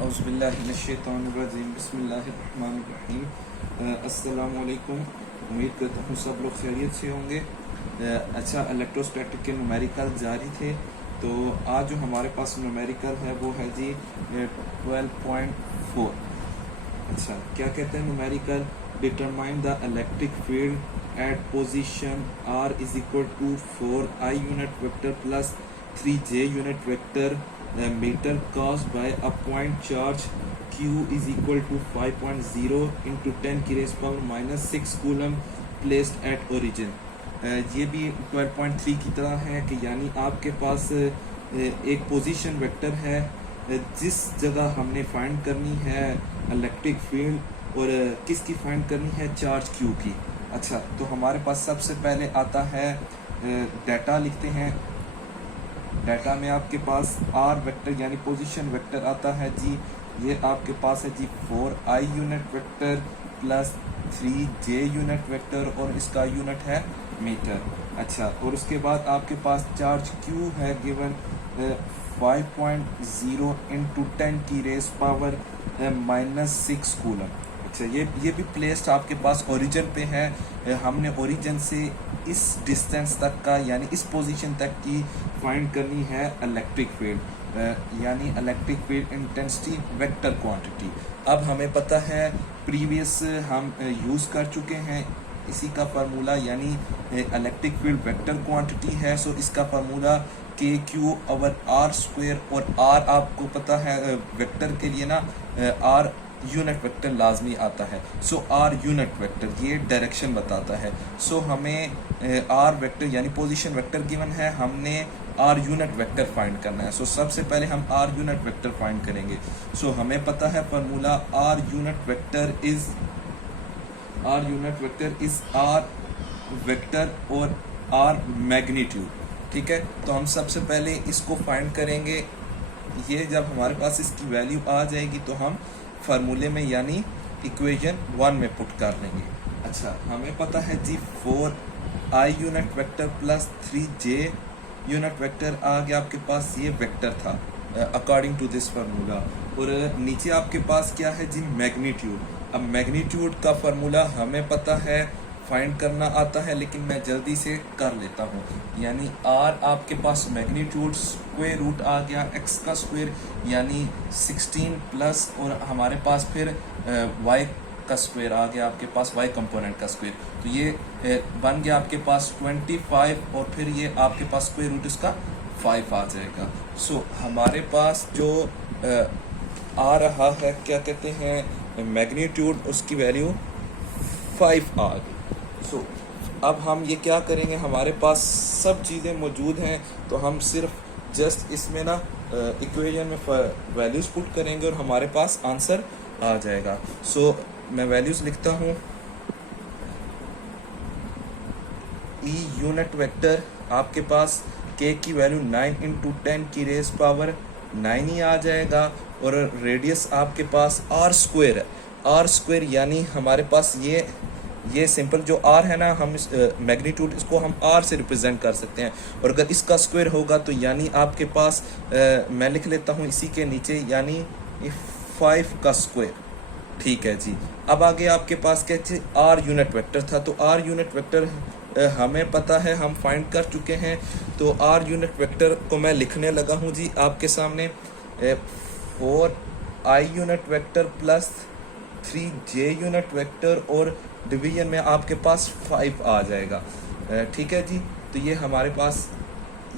औज़ुबिल्लाहिमिनश्शैतानिर्रजीम बिस्मिल्लाहिर्रहमानिर्रहीम। अस्सलाम वालेकुम। उम्मीद करता हूँ सब लोग खैरियत से होंगे। अच्छा, इलेक्ट्रोस्टैटिक के न्यूमेरिकल जारी थे, तो आज जो हमारे पास न्यूमेरिकल है वो है जी 12.4। अच्छा, क्या कहते हैं numerical? Determine the electric field at position r is equal to 4i unit vector plus 3j unit vector meter caused by a point charge q is equal to 5.0 into 10 की rays power minus 6 coulomb placed at origin। ये भी 12.3 की तरह है कि यानी आपके पास एक पोजीशन वेक्टर है जिस जगह हमने फाइंड करनी है इलेक्ट्रिक फील्ड और किसकी फाइंड करनी है, चार्ज क्यू की। अच्छा, तो हमारे पास सबसे पहले आता है डाटा लिखते हैं। डाटा में आपके पास आर वेक्टर यानी पोजीशन वेक्टर आता है जी, ये आपके पास है जी 4i unit vector plus 3j unit vector और इसका यूनिट है मीटर। अच्छा, और उसके बाद आपके पास चार्ज q है गिवन 5.0 इंटू 10 की रेज़ पावर माइनस 6 कूलम। अच्छा, ये भी प्लेस्ड आपके पास ओरिजिन पे है। हमने ओरिजिन से इस डिस्टेंस तक का यानी इस पोजीशन तक की फाइंड करनी है इलेक्ट्रिक फील्ड यानी electric field intensity vector quantity. अब हमें पता है प्रीवियस हम यूज़ कर चुके हैं इसी का फार्मूला, यानी इलेक्ट्रिक फील्ड वेक्टर क्वांटिटी है। सो इसका फार्मूला के क्यू ओवर आर स्क्वायर, और आर आपको पता है वेक्टर के लिए ना आर यूनिट वेक्टर लाजमी आता है। सो आर यूनिट वेक्टर ये डायरेक्शन बताता है। सो हमें आर वेक्टर यानी पोजीशन वेक्टर गिवन है, हमने आर यूनिट वेक्टर फाइंड करना है। सो सबसे पहले हम आर यूनिट वेक्टर फाइंड करेंगे। सो हमें पता है formula r unit vector is r vector और आर मैग्नीट्यूड। ठीक है, तो हम सबसे पहले इसको फाइंड करेंगे। ये जब हमारे पास इसकी वैल्यू आ जाएगी तो हम फार्मूले में यानी इक्वेशन 1 में पुट कर लेंगे। अच्छा, हमें पता है जी 4i unit vector plus 3j unit vector आ गया आपके पास, ये वेक्टर था अकॉर्डिंग टू दिस फार्मूला। और नीचे आपके पास क्या है जी, मैग्नीट्यूड। अब मैग्नीट्यूड का फार्मूला हमें पता है, फाइंड करना आता है, लेकिन मैं जल्दी से कर लेता हूँ। यानी आर आपके पास मैग्नीट्यूड स्क्वायर रूट आ गया x का स्क्वायर यानी 16 प्लस और हमारे पास फिर y का स्क्वायर आ गया आपके पास, y कंपोनेंट का स्क्वायर। तो ये बन गया आपके पास 25 और फिर ये आपके पास स्क्वायर रूट इसका 5 आ जाएगा। सो हमारे पास जो आ रहा है क्या कहते हैं मैग्नीट्यूड, उसकी वैल्यू 5 आ गई। सो अब हम ये क्या करेंगे, हमारे पास सब चीज़ें मौजूद हैं, तो हम सिर्फ जस्ट इसमें ना इक्वेशन में वैल्यूज़ पुट करेंगे और हमारे पास आंसर आ जाएगा। सो मैं वैल्यूज़ लिखता हूँ। ई यूनिट वेक्टर आपके पास के की वैल्यू 9 इंटू 10 की रेज़ पावर 9 ही आ जाएगा, और रेडियस आपके पास आर स्क्वायर है। आर स्क्वायर यानी हमारे पास ये सिंपल जो r है ना, हम इस मैग्नीट्यूड इसको हम r से रिप्रेजेंट कर सकते हैं, और अगर इसका स्क्वायर होगा तो यानी आपके पास मैं लिख लेता हूँ इसी के नीचे यानी 5 का स्क्वायर। ठीक है जी। अब आगे आपके पास क्या चीज़, r यूनिट वेक्टर था, तो r यूनिट वेक्टर हमें पता है, हम फाइंड कर चुके हैं। तो r यूनिट वेक्टर को मैं लिखने लगा हूँ जी आपके सामने 4i unit vector plus 3j unit vector और डिवीजन में आपके पास 5 आ जाएगा। ठीक है जी, तो ये हमारे पास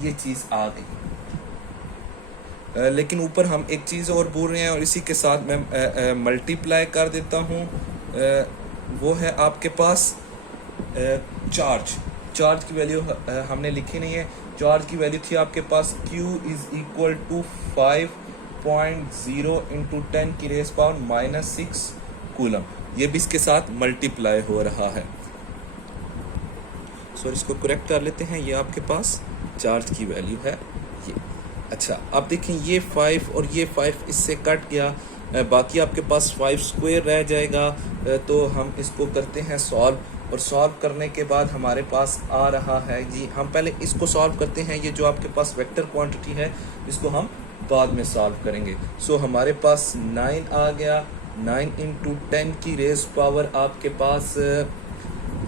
ये चीज़ आ गई। लेकिन ऊपर हम एक चीज़ और बोल रहे हैं, और इसी के साथ मैं मल्टीप्लाई कर देता हूँ। वो है आपके पास चार्ज की वैल्यू हमने लिखी नहीं है। चार्ज की वैल्यू थी आपके पास q is equal to 5.0 into 10 की रेज़ पावर माइनस 6 कूलम। ये भी इसके साथ मल्टीप्लाई हो रहा है। सो इसको करेक्ट कर लेते हैं। ये आपके पास चार्ज की वैल्यू है ये। अच्छा, अब देखें ये 5 और ये 5 इससे कट गया, बाकी आपके पास 5 स्क्वायर रह जाएगा। तो हम इसको करते हैं सॉल्व, और सॉल्व करने के बाद हमारे पास आ रहा है जी, हम पहले इसको सॉल्व करते हैं। ये जो आपके पास वेक्टर क्वांटिटी है इसको हम बाद में सॉल्व करेंगे। सो हमारे पास 9 आ गया। 9 इंटू 10 की रेज पावर आपके पास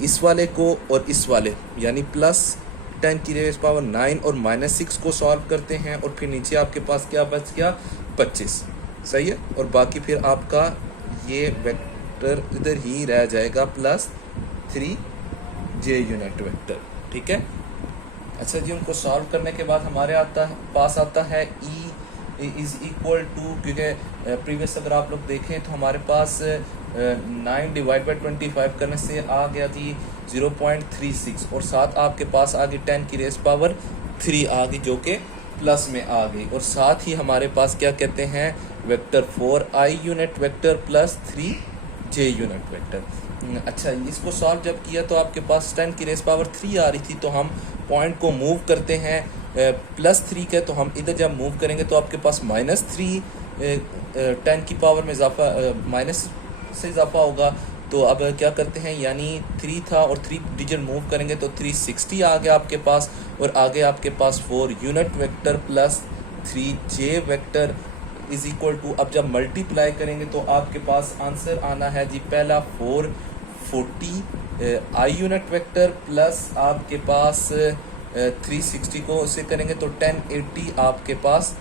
इस वाले को और इस वाले यानी प्लस 10 की रेज पावर 9 और -6 को सॉल्व करते हैं और फिर नीचे आपके पास क्या बच गया 25। सही है। और बाकी फिर आपका ये वेक्टर इधर ही रह जाएगा प्लस 3j यूनिट वेक्टर। ठीक है। अच्छा जी, उनको सॉल्व करने के बाद हमारे पास आता है E इज इक्वल टू, क्योंकि प्रीवियस अगर आप लोग देखें तो हमारे पास 9 डिवाइड बाई 25 करने से आ गया थी 0.36 और साथ आपके पास आ गई 10 की रेस पावर 3 आ गई जो कि प्लस में आ गई। और साथ ही हमारे पास क्या कहते हैं vector 4i unit vector plus 3j unit vector. अच्छा, इसको सॉल्व जब किया तो आपके पास 10 की रेस पावर 3 आ रही थी, तो हम पॉइंट को मूव करते हैं +3 के, तो हम इधर जब मूव करेंगे तो आपके पास -3 10 की पावर में इजाफा माइनस से इजाफा होगा। तो अब क्या करते हैं, यानी 3 था और 3 डिजिट मूव करेंगे तो 360 आ गया आपके पास। और आगे आपके पास 4 unit vector plus 3j vector is equal to, अब जब मल्टीप्लाई करेंगे तो आपके पास आंसर आना है जी पहला 440 i यूनिट वेक्टर प्लस आपके पास 360 को उसे करेंगे तो 1080 आपके पास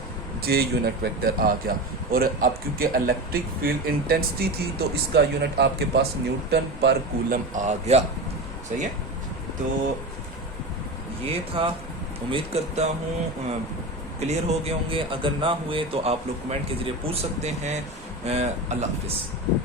j यूनिट वेक्टर आ गया। और अब क्योंकि इलेक्ट्रिक फील्ड इंटेंसिटी थी तो इसका यूनिट आपके पास न्यूटन पर कूलम आ गया। सही है। तो ये था, उम्मीद करता हूँ क्लियर हो गए होंगे। अगर ना हुए तो आप लोग कमेंट के जरिए पूछ सकते हैं। अल्लाह हाफिज़।